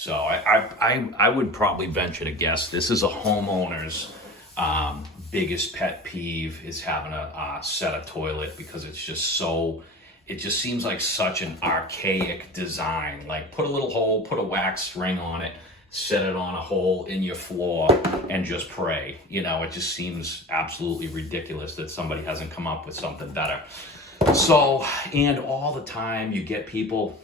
So I would probably venture to guess this is a homeowner's biggest pet peeve is having a set a toilet, because it's just so, it just seems like such an archaic design. Like, put a little hole, put a wax ring on it, set it on a hole in your floor, and just pray. You know, it just seems absolutely ridiculous that somebody hasn't come up with something better. So, and all the time you get people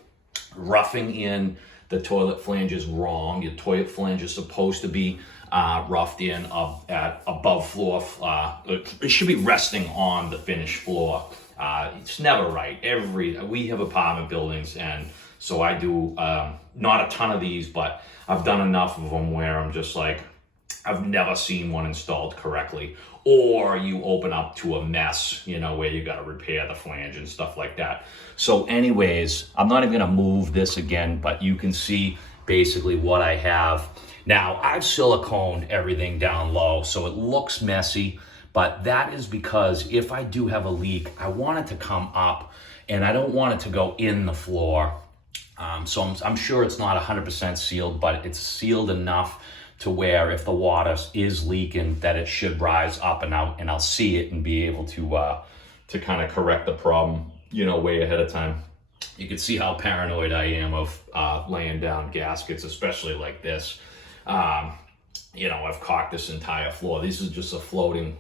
roughing in the toilet flanges wrong. Your toilet flange is supposed to be roughed in at above floor. It should be resting on the finished floor. It's never right. We have apartment buildings, and so I do not a ton of these, but I've done enough of them where I'm just like, I've never seen one installed correctly. Or you open up to a mess, you know, where you got to repair the flange and stuff like that. So anyways, I'm not even going to move this again, but you can see basically what I have. Now, I've siliconed everything down low, so it looks messy, but that is because if I do have a leak, I want it to come up, and I don't want it to go in the floor. So I'm sure it's not 100% sealed, but it's sealed enough to where if the water is leaking, that it should rise up and out, and I'll see it and be able to kind of correct the problem, you know, way ahead of time. You can see how paranoid I am of laying down gaskets, especially like this. You know, I've caulked this entire floor. This is just a floating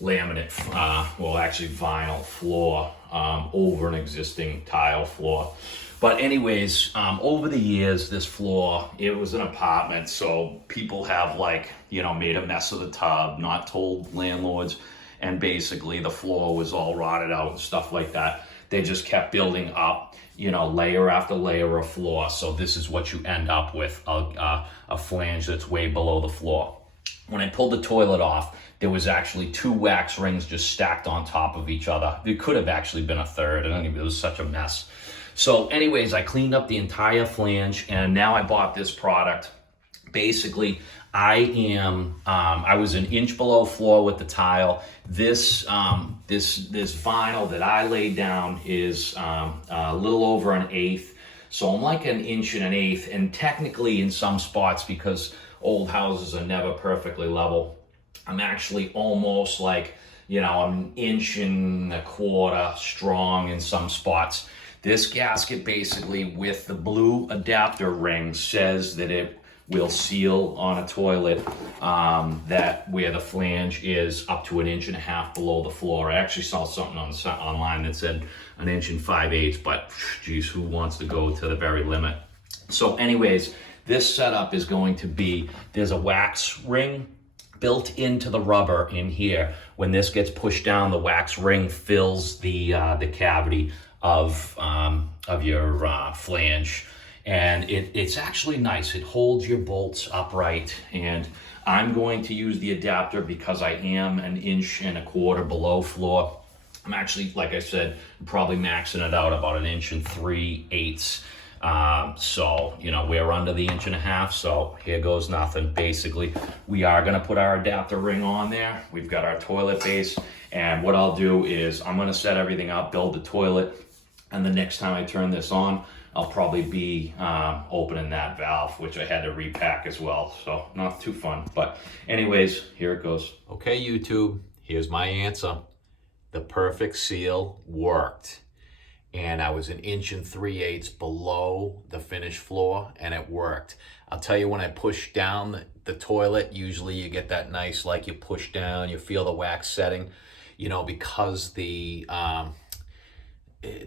laminate, well, actually vinyl floor over an existing tile floor. But anyways, over the years, this floor, it was an apartment, so people have, like, you know, made a mess of the tub, not told landlords, and basically the floor was all rotted out and stuff like that. They just kept building up, you know, layer after layer of floor. So this is what you end up with, a flange that's way below the floor. When I pulled the toilet off, there was actually 2 wax rings just stacked on top of each other. There could have actually been a third, and it was such a mess. So anyways, I cleaned up the entire flange, and now I bought this product. Basically, I was an inch below floor with the tile. This vinyl that I laid down is a little over 1/8. So I'm like 1 1/8 inches, and technically in some spots, because old houses are never perfectly level, I'm actually almost like, you know, I'm 1 1/4 inches strong in some spots. This gasket basically with the blue adapter ring says that it will seal on a toilet that where the flange is up to 1.5 inches below the floor. I actually saw something online that said 1 5/8 inches, but geez, who wants to go to the very limit? So anyways, this setup is going to be, there's a wax ring built into the rubber in here. When this gets pushed down, the wax ring fills the cavity of your flange, and it's actually nice. It holds your bolts upright, and I'm going to use the adapter because I am 1.25 inches below floor. I'm actually, like I said, probably maxing it out about 1 3/8 inches. So, you know, we're under the 1.5 inches, so here goes nothing. Basically, we are gonna put our adapter ring on there. We've got our toilet base, and what I'll do is I'm gonna set everything up, build the toilet, and the next time I turn this on, I'll probably be opening that valve, which I had to repack as well. So not too fun, but anyways, here it goes. Okay, YouTube, here's my answer. The perfect seal worked. And I was 1 3/8 inches below the finished floor, and it worked. I'll tell you, when I push down the toilet, usually you get that nice, like, you push down, you feel the wax setting, you know, because the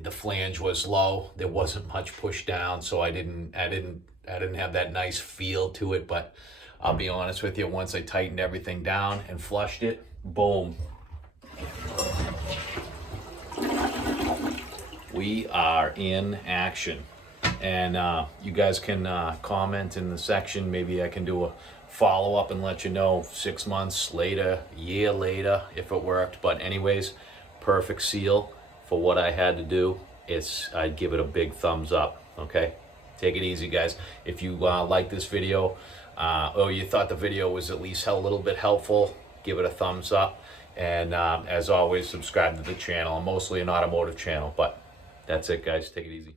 flange was low, there wasn't much push down, so I didn't have that nice feel to it. But I'll be honest with you, once I tightened everything down and flushed it, boom. We are in action. And you guys can comment in the section. Maybe I can do a follow-up and let you know 6 months later, year later, if it worked. But anyways, perfect seal for what I had to do. I'd give it a big thumbs up. Okay, take it easy, guys. If you like this video, or you thought the video was at least a little bit helpful, give it a thumbs up. And as always, subscribe to the channel. I'm mostly an automotive channel, but that's it, guys. Take it easy.